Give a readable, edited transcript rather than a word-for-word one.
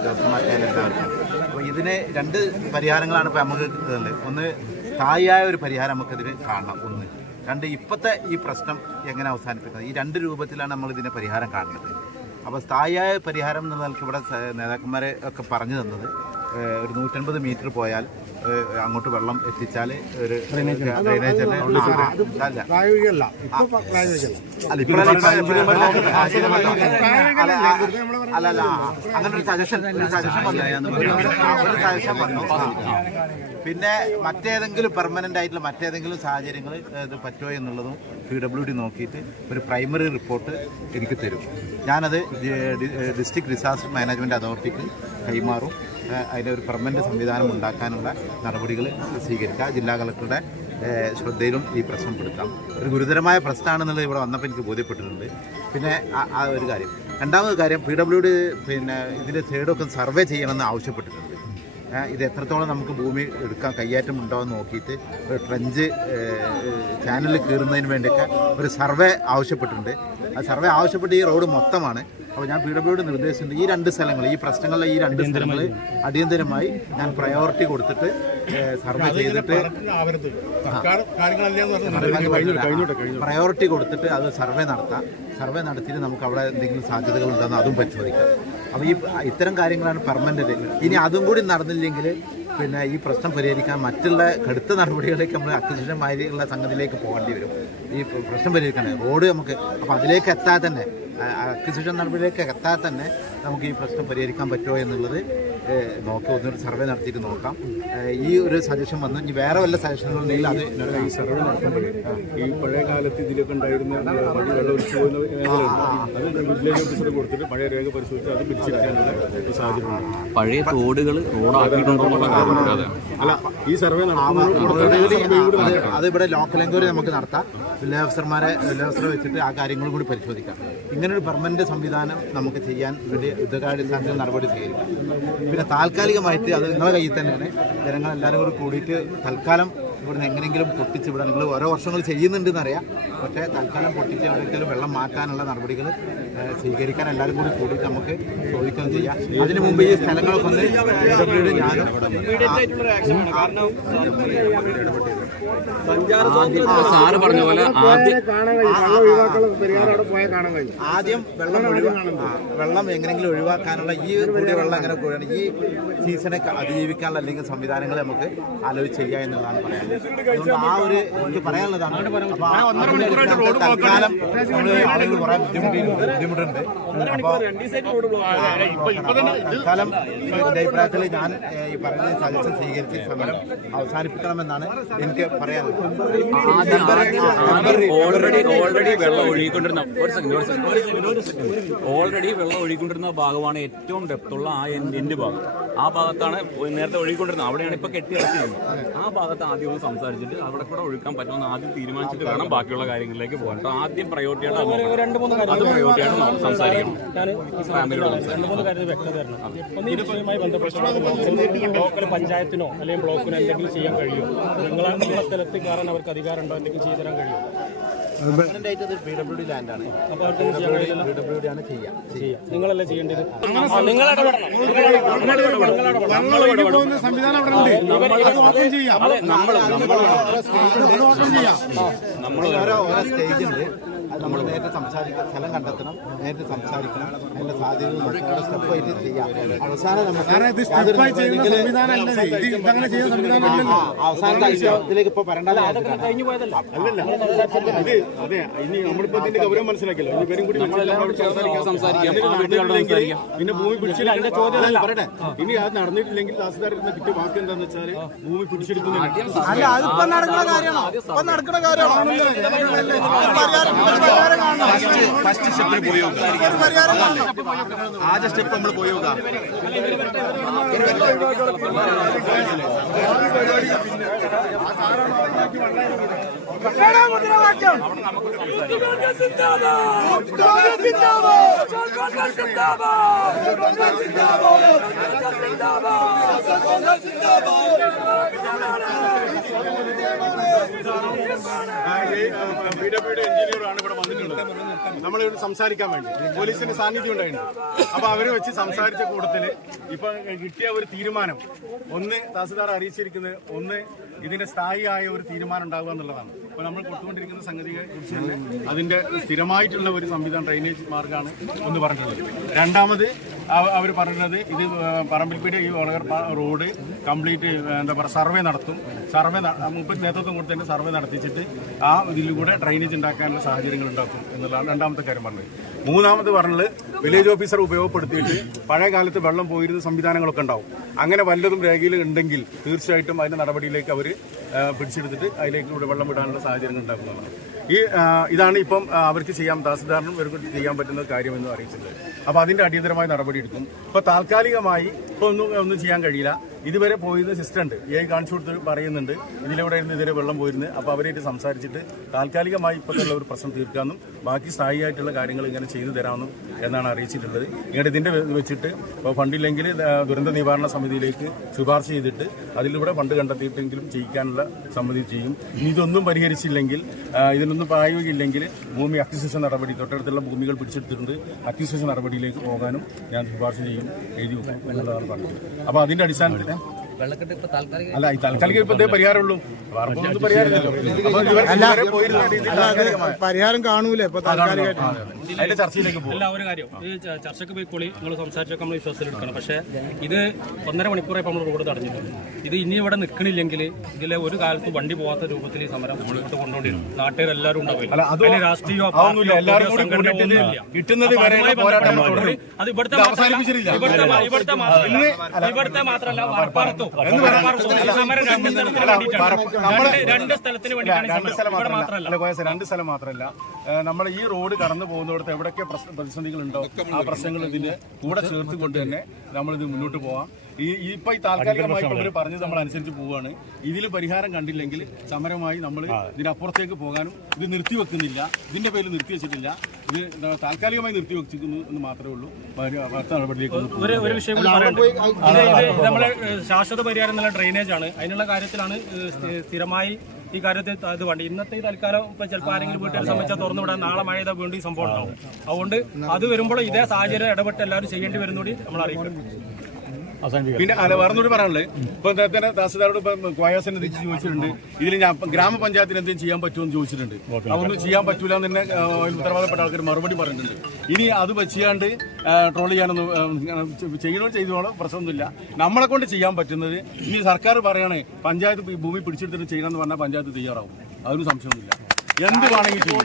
ഉദ്യോഗസ്ഥന്മാർക്കായാലും എല്ലാവർക്കും. അപ്പോൾ ഇതിന് രണ്ട് പരിഹാരങ്ങളാണ് ഇപ്പോൾ നമുക്ക് കിട്ടുന്നത്. ഒന്ന്, സ്ഥായിയായ ഒരു പരിഹാരം നമുക്കിതിന് കാണണം. ഒന്ന്, രണ്ട്, ഇപ്പോഴത്തെ ഈ പ്രശ്നം എങ്ങനെ അവസാനിപ്പിക്കുന്നത്, ഈ രണ്ട് രൂപത്തിലാണ് നമ്മൾ ഇതിൻ്റെ പരിഹാരം കാണുന്നത്. അപ്പോൾ സ്ഥായിയായ പരിഹാരം എന്ന നിലയ്ക്ക് ഇവിടെ നേതാക്കന്മാരെ ഒക്കെ പറഞ്ഞു തന്നത്, ഒരു 150 മീറ്റർ പോയാൽ അങ്ങോട്ട് വെള്ളം എത്തിച്ചാൽ ഒരു ഡ്രെയിനേജ് അല്ലല്ല അങ്ങനെ ഒരു സജഷൻ വന്നു. പിന്നെ മറ്റേതെങ്കിലും പെർമനൻ്റ് ആയിട്ടുള്ള മറ്റേതെങ്കിലും സാഹചര്യങ്ങൾ ഇത് പറ്റുമോ എന്നുള്ളതും PWD നോക്കിയിട്ട് ഒരു പ്രൈമറി റിപ്പോർട്ട് എനിക്ക് തരും. ഞാനത് ഡിസ്ട്രിക്ട് ഡിസാസ്റ്റർ മാനേജ്മെൻറ്റ് അതോറിറ്റിക്ക് കൈമാറും. അതിൻ്റെ ഒരു പെർമനൻ്റ് സംവിധാനം ഉണ്ടാക്കാനുള്ള നടപടികൾ സ്വീകരിക്കുക. ജില്ലാ കളക്ടറുടെ ശ്രദ്ധയിലും ഈ പ്രശ്നം പെടുത്താം. ഒരു ഗുരുതരമായ പ്രശ്നമാണെന്നുള്ളത് ഇവിടെ വന്നപ്പോൾ എനിക്ക് ബോധ്യപ്പെട്ടിട്ടുണ്ട്. പിന്നെ ആ ഒരു കാര്യം. രണ്ടാമത് കാര്യം, PWD പിന്നെ ഇതിൻ്റെ സൈഡൊക്കെ സർവേ ചെയ്യണമെന്ന് ആവശ്യപ്പെട്ടിട്ടുണ്ട്. ഇത് എത്രത്തോളം നമുക്ക് ഭൂമി എടുക്കാൻ കയ്യേറ്റം ഉണ്ടോ എന്ന് നോക്കിയിട്ട് ഒരു ട്രെഞ്ച് ചാനലിൽ കയറുന്നതിന് വേണ്ടിയൊക്കെ ഒരു സർവേ ആവശ്യപ്പെട്ടിട്ടുണ്ട്. ആ സർവേ ആവശ്യപ്പെട്ട് ഈ റോഡ് മൊത്തമാണ്. അപ്പോൾ ഞാൻ PWD നിർദ്ദേശിച്ചിട്ടുണ്ട് ഈ രണ്ട് സ്ഥലങ്ങൾ, ഈ പ്രശ്നങ്ങളിലെ ഈ രണ്ട് സ്ഥലങ്ങൾ അടിയന്തരമായി ഞാൻ പ്രയോറിറ്റി കൊടുത്തിട്ട് സർവേ ചെയ്തിട്ട് പ്രയോറിറ്റി കൊടുത്തിട്ട് അത് സർവേ നടത്താം. സർവേ നടത്തിയിട്ട് നമുക്ക് അവിടെ എന്തെങ്കിലും സാധ്യതകളുണ്ടെന്ന് അതും പരിശോധിക്കാം. അപ്പോൾ ഈ ഇത്തരം കാര്യങ്ങളാണ് പെർമനൻ്റ്. ഇനി അതും കൂടി നടന്നില്ലെങ്കിൽ പിന്നെ ഈ പ്രശ്നം പരിഹരിക്കാൻ മറ്റുള്ള കടുത്ത നടപടികളിലേക്ക് നമ്മൾ അക്വിസിഷൻ മാതിരിയുള്ള സംഗതിയിലേക്ക് പോകേണ്ടി വരും. ഈ പ്രശ്നം പരിഹരിക്കാൻ റോഡ് നമുക്ക്, അപ്പോൾ അതിലേക്ക് എത്താതെ തന്നെ അക്വിസിഷൻ നടപടിയിലേക്ക് എത്താതെ തന്നെ നമുക്ക് ഈ പ്രശ്നം പരിഹരിക്കാൻ പറ്റുമോ എന്നുള്ളത് നോക്കാം. ഒന്നൊരു സർവേ നടത്തിയിട്ട് നോക്കാം. ഈ ഒരു സജഷൻ വന്ന് ഇനി വേറെ വല്ല സജഷനുകളുണ്ടെങ്കിൽ അത് ഈ സർവേ നടത്തുമ്പോൾ ഈ പഴയ കാലത്ത് ഇതിലൊക്കെ ഉണ്ടായിരുന്ന വെള്ളം ഒഴിച്ചു പോകുന്ന അത് വില്ലേജ് ഓഫീസർ കൊടുത്തിട്ട് പഴയ രേഖ പരിശോധിച്ച് അത് പിടിച്ചിരിക്കാനുള്ള സാധ്യതയുണ്ട്. പഴയ തോടുകൾ റോഡാക്കിയിട്ടുണ്ടോ അല്ല ഈ സർവേ അത് ഇവിടെ ലോക്കൽ എൻക്വയറി നമുക്ക് നടത്താം. വില്ലേജ് ഓഫീസറെ വെച്ചിട്ട് ആ കാര്യങ്ങളും കൂടി പരിശോധിക്കാം. ഇങ്ങനൊരു പെർമനന്റ് സംവിധാനം നമുക്ക് ചെയ്യാൻ വേണ്ടി യുദ്ധകാലാടിസ്ഥാനത്തിൽ നടപടി സ്വീകരിക്കാം. പിന്നെ താൽക്കാലികമായിട്ട് അത് നിങ്ങളുടെ കയ്യിൽ തന്നെയാണ്. ജനങ്ങളെല്ലാവരും കൂടി കൂടിയിട്ട് തൽക്കാലം ഇവിടുന്ന് എങ്ങനെയെങ്കിലും പൊട്ടിച്ച് ഇവിടെ നിങ്ങൾ ഓരോ വർഷങ്ങൾ ചെയ്യുന്നുണ്ടെന്നറിയാം. പക്ഷേ തൽക്കാലം പൊട്ടിച്ച് എവിടെയെങ്കിലും വെള്ളം മാറ്റാനുള്ള നടപടികൾ സ്വീകരിക്കാൻ എല്ലാവരും കൂടി കൂടിയിട്ട് നമുക്ക് ചോദിക്കുകയും ചെയ്യാം. അതിനു മുമ്പ് ഈ സ്ഥലങ്ങളൊക്കെ ഒന്ന് ഞാനും സാറ് പറഞ്ഞ പോലെ ആദ്യം വെള്ളം എങ്ങനെയെങ്കിലും ഒഴിവാക്കാനുള്ള ഈ കൂടിയ വെള്ളം എങ്ങനെ കൂടിയാണ് ഈ സീസണെ അതിജീവിക്കാനുള്ള അല്ലെങ്കിൽ സംവിധാനങ്ങൾ നമുക്ക് ആലോചിച്ച് ചെയ്യുക എന്നുള്ളതാണ് പറയാനുള്ളത്. അതുകൊണ്ട് ആ ഒരു എനിക്ക് പറയാനുള്ളതാണ്. തൽക്കാലം ആളുകൾ കുറെ ബുദ്ധിമുട്ടുണ്ട്. അപ്പോൾ തൽക്കാലം എൻ്റെ അഭിപ്രായത്തിൽ ഞാൻ ഈ പറഞ്ഞ സജഷൻ സ്വീകരിച്ച് സമരം അവസാനിപ്പിക്കണമെന്നാണ് എനിക്ക് പറയാനുള്ളത്. ഓൾറെഡി വെള്ളം ഒഴുകിക്കൊണ്ടിരുന്ന ഭാഗമാണ് ഏറ്റവും ഡെപ്തുള്ള ആ എൻഡ് ഭാഗം. ആ ഭാഗത്താണ് നേരത്തെ ഒഴുകിക്കൊണ്ടിരുന്നത്. അവിടെയാണ് ഇപ്പൊ കെട്ടി ഇറക്കിയിരുന്നത്. ആ ഭാഗത്ത് ആദ്യം ഒന്ന് സംസാരിച്ചിട്ട് അവിടെ കൂടെ ഒഴുക്കാൻ പറ്റുമെന്ന് ആദ്യം തീരുമാനിച്ചിട്ട് വേണം ബാക്കിയുള്ള കാര്യങ്ങളിലേക്ക് പോകാൻ. ആദ്യം പ്രയോറിറ്റിയാണ് സംസാരിക്കണം. ലോക്കൽ പഞ്ചായത്തിനോ അല്ലെങ്കിൽ ബ്ലോക്കിനോ എന്തെങ്കിലും ചെയ്യാൻ കഴിയുമോ? നിങ്ങളെ സ്ഥലത്ത് കയറാൻ അവർക്ക് അധികാരമുണ്ടോ? എന്തെങ്കിലും ചെയ്തു തരാൻ കഴിയുമോ? PWD ലാൻഡാണ്. നിങ്ങളല്ലേ ചെയ്യേണ്ടത്? നമ്മൾ ഓരോ സ്റ്റേജ് ഉണ്ട്. അത് നമ്മൾ നേരത്തെ സംസാരിക്കണം, സ്ഥലം കണ്ടെത്തണം, നേരത്തെ സംസാരിക്കണം, അതിന്റെ സാധ്യതകൾ സ്റ്റെപ്പ് ആയിട്ട് ചെയ്യാം. അവസാനം അവസാനത്തെ ഐശ്വര്യത്തിലേക്ക് ഇപ്പൊ പറയേണ്ടത് കഴിഞ്ഞു പോയതല്ല. അതെ, ഇനി നമ്മളിപ്പോ ഇതിന്റെ ഗൗരവം മനസ്സിലാക്കിയല്ലോ. ഇവരും കൂടി പിന്നെ ഭൂമി പിടിച്ചില്ല. അതിന്റെ ചോദ്യം പറയട്ടെ, ഇനി അത് നടന്നിട്ടില്ലെങ്കിൽ തഹസിൽദാർ കിട്ടിയ വാക്ക് എന്താന്ന് വെച്ചാൽ ഭൂമി പിടിച്ചെടുക്കുന്ന ഫസ്റ്റ് സ്റ്റെപ്പിൽ പോയി ആദ്യ സ്റ്റെപ്പ് നമ്മൾ പോയി നോക്കാം. PWD എഞ്ചിനീയർ ആണ് ഇവിടെ വന്നിട്ടുള്ളത്. നമ്മൾ സംസാരിക്കാൻ വേണ്ടി പോലീസിന്റെ സാന്നിധ്യം ഉണ്ടായിരുന്നു. അപ്പൊ അവര് വെച്ച് സംസാരിച്ച കൂട്ടത്തില് ഇപ്പൊ കിട്ടിയ ഒരു തീരുമാനം, ഒന്ന് തഹസിൽദാർ അറിയിച്ചിരിക്കുന്നത്, ഒന്ന് ഇതിന്റെ സ്ഥായിയായ ഒരു തീരുമാനം ഉണ്ടാവുക എന്നുള്ളതാണ്. ഇപ്പൊ നമ്മൾ കൊടുത്തുകൊണ്ടിരിക്കുന്ന സംഗതിയെ കുറിച്ച് തന്നെ അതിന്റെ സ്ഥിരമായിട്ടുള്ള ഒരു സംവിധാനം ഡ്രെയിനേജ് മാർഗമാണ് ഒന്ന് പറഞ്ഞത്. രണ്ടാമത് അവർ പറയുന്നത് ഇത് പറമ്പിൽപ്പീടി ഈ ഒളകർ റോഡ് കംപ്ലീറ്റ് എന്താ പറയുക സർവേ നടത്തും. സർവേ മുമ്പ് നേതൃത്വം കൊടുത്തതിന്റെ സർവേ നടത്തിച്ചിട്ട് ആ ഇതിലൂടെ ഡ്രെയിനേജ് ഉണ്ടാക്കാനുള്ള സാഹചര്യങ്ങൾ ഉണ്ടാക്കും എന്നുള്ളതാണ് രണ്ടാമത്തെ കാര്യം പറഞ്ഞത്. മൂന്നാമത് പറഞ്ഞത് വില്ലേജ് ഓഫീസർ ഉപയോഗപ്പെടുത്തിയിട്ട് പഴയ കാലത്ത് വെള്ളം പോയിരുന്ന സംവിധാനങ്ങളൊക്കെ ഉണ്ടാവും. അങ്ങനെ വല്ലതും രേഖയിൽ ഉണ്ടെങ്കിൽ തീർച്ചയായിട്ടും അതിന്റെ നടപടിയിലേക്ക് അവർ പിടിച്ചെടുത്തിട്ട് അതിലേക്ക് വെള്ളം വിടാനുള്ള സാഹചര്യങ്ങൾ ഉണ്ടാക്കുന്നതാണ്. ഇതാണ് ഇപ്പം അവർക്ക് തഹസിൽദാറിനും ഇവർക്ക് ചെയ്യാൻ പറ്റുന്ന കാര്യമെന്ന് അറിയിച്ചിട്ടുണ്ട്. അപ്പോൾ അതിന്റെ അടിയന്തരമായ നടപടി എടുക്കും. ഇപ്പോൾ താൽക്കാലികമായി ഇപ്പോൾ ഒന്നും ചെയ്യാൻ കഴിയില്ല. ഇതുവരെ പോയിരുന്ന സിസ്റ്റം ഉണ്ട്, കാണിച്ചു കൊടുത്ത് പറയുന്നുണ്ട് ഇതിലൂടെ ഇരുന്ന് ഇതുവരെ വെള്ളം പോയിരുന്നു. അപ്പോൾ അവരായിട്ട് സംസാരിച്ചിട്ട് താൽക്കാലികമായി ഇപ്പോഴത്തെ ഒരു പ്രശ്നം തീർക്കാമെന്നും ബാക്കി സ്ഥായിയായിട്ടുള്ള കാര്യങ്ങൾ ഇങ്ങനെ ചെയ്തു തരാമെന്നും എന്നാണ് അറിയിച്ചിട്ടുള്ളത്. ഇങ്ങോട്ട് ഇതിന്റെ വെച്ചിട്ട് ഇപ്പോൾ ഫണ്ടില്ലെങ്കിൽ ദുരന്ത നിവാരണ സമിതിയിലേക്ക് ശുപാർശ ചെയ്തിട്ട് അതിലൂടെ ഫണ്ട് കണ്ടെത്തിയിട്ടെങ്കിലും ചെയ്യിക്കാനുള്ള സമ്മതി ചെയ്യും. ഇനി ഇതൊന്നും പരിഹരിച്ചില്ലെങ്കിൽ, ഇതിനൊന്നും പ്രായോഗികമില്ലെങ്കിൽ ഭൂമി അക്വിസിഷൻ നടപടി, തൊട്ടടുത്തുള്ള ഭൂമികൾ പിടിച്ചെടുത്തിട്ടുണ്ട്, അക്വിസിഷൻ നടപടിയിലേക്ക് പോകാനും ഞാൻ ശുപാർശ ചെയ്യും, എഴുതി വെക്കും എന്നുള്ളതാണ് പറഞ്ഞത്. അപ്പോൾ അതിന്റെ അടിസ്ഥാനത്തിൽ അല്ല, ഈ താൽക്കാലിക ഇപ്പൊ പരിഹാരമുള്ളൂ, പരിഹാരം കാണൂലേ ഇപ്പൊ താൽക്കാലികമായിട്ട്. അതിന്റെ ചർച്ചയിലേക്ക് പോകും. അല്ല, ഒരു കാര്യം, ഈ ചർച്ചയ്ക്ക് പോയി കൂടി നിങ്ങൾ സംസാരിച്ചൊക്കെ നമ്മൾ വിശ്വാസത്തിലെടുക്കണം. പക്ഷേ ഇത് 1.5 മണിക്കൂറായി നമ്മൾ റോഡ് തടഞ്ഞിട്ടുണ്ട്. ഇത് ഇനി ഇവിടെ നിൽക്കണില്ലെങ്കിൽ ഇതിലെ ഒരു കാലത്ത് വണ്ടി പോകാത്ത രൂപത്തിൽ ഈ സമരം മുന്നോട്ട് കൊണ്ടുകൊണ്ടിരുന്നു. നാട്ടുകാരെല്ലാവരും ഉണ്ടാവില്ല, രാഷ്ട്രീയ കിട്ടുന്നത് അത് ഇവിടുത്തെ മാത്രമല്ല വാർപ്പാടത്തും സമരം രണ്ട് സ്ഥലത്തിന് വേണ്ടിയിട്ടാണ്. രണ്ട് സ്ഥലം മാത്രമല്ല, നമ്മൾ ഈ റോഡ് കടന്നു പോകുന്നിടത്ത് എവിടെയൊക്കെ പ്രതിസന്ധികളുണ്ടോ ആ പ്രശ്നങ്ങൾ ഇതിന്റെ കൂടെ ചേർത്തുകൊണ്ട് തന്നെ നമ്മളിത് മുന്നോട്ട് പോവാം. ഇപ്പൊ ഈ താൽക്കാലികമായി ഇവർ പറഞ്ഞത് നമ്മൾ അനുസരിച്ച് പോവുകയാണ്. ഇതിൽ പരിഹാരം കണ്ടില്ലെങ്കിൽ സമരമായി നമ്മൾ ഇതിനപ്പുറത്തേക്ക് പോകാനും, ഇത് നിർത്തിവെക്കുന്നില്ല, ഇതിന്റെ പേരിൽ നിർത്തിവെച്ചിട്ടില്ല, ഇത് താൽക്കാലികമായി നിർത്തിവെച്ചിരിക്കുന്നു എന്ന് മാത്രമേ ഉള്ളൂ. അടുത്ത നടപടിയിലേക്ക് ഒരു വിഷയം കൂടി പറയുന്നത്, നമ്മളെ ശാശ്വത പരിഹാരം എന്നുള്ള ഡ്രെയിനേജ് ആണ്. അതിനുള്ള കാര്യത്തിലാണ് സ്ഥിരമായി ഈ കാര്യത്തിൽ ഇത് വേണ്ടി. ഇന്നത്തെ ഈ തൽക്കാലം ഇപ്പൊ ചിലപ്പോൾ ആരെങ്കിലും വീട്ടിൽ സംബന്ധിച്ചാൽ തുറന്നു വിടാൻ നാളെ മഴ ചെയ്താൽ വീണ്ടും ഈ സംഭവം ഉണ്ടാവും. അതുകൊണ്ട് അത് വരുമ്പോൾ ഇതേ സാഹചര്യം ഇടപെട്ട് എല്ലാവരും ചെയ്യേണ്ടി വരുന്നൂടി നമ്മൾ അറിയിക്കും. പിന്നെ വേറൊന്നുകൂടി പറയാനുള്ളത്, ഇപ്പൊ നേരത്തെ തഹസിൽദാരോട് ഇപ്പൊ കോയാസിനെ തിരിച്ച് ചോദിച്ചിട്ടുണ്ട്, ഇതിൽ ഞാൻ ഗ്രാമപഞ്ചായത്തിന് എന്തെങ്കിലും ചെയ്യാൻ പറ്റുമെന്ന് ചോദിച്ചിട്ടുണ്ട്. അതൊന്നും ചെയ്യാൻ പറ്റൂല എന്ന് തന്നെ ഉത്തരവാദപ്പെട്ട ആൾക്കാർ മറുപടി പറഞ്ഞിട്ടുണ്ട്. ഇനി അത് വെച്ചാണ്ട് ട്രോൾ ചെയ്യാനൊന്നും ചെയ്യണോ ചെയ്തോളോ പ്രശ്നമൊന്നുമില്ല. നമ്മളെ കൊണ്ട് ചെയ്യാൻ പറ്റുന്നത്, ഇനി സർക്കാർ പറയണേ പഞ്ചായത്ത് ഭൂമി പിടിച്ചെടുത്തിട്ട് ചെയ്യണമെന്ന് പറഞ്ഞാൽ പഞ്ചായത്ത് തയ്യാറാവും, അതൊന്നും സംശയമൊന്നുമില്ല. എന്ത് വേണമെങ്കിൽ ചെയ്യും.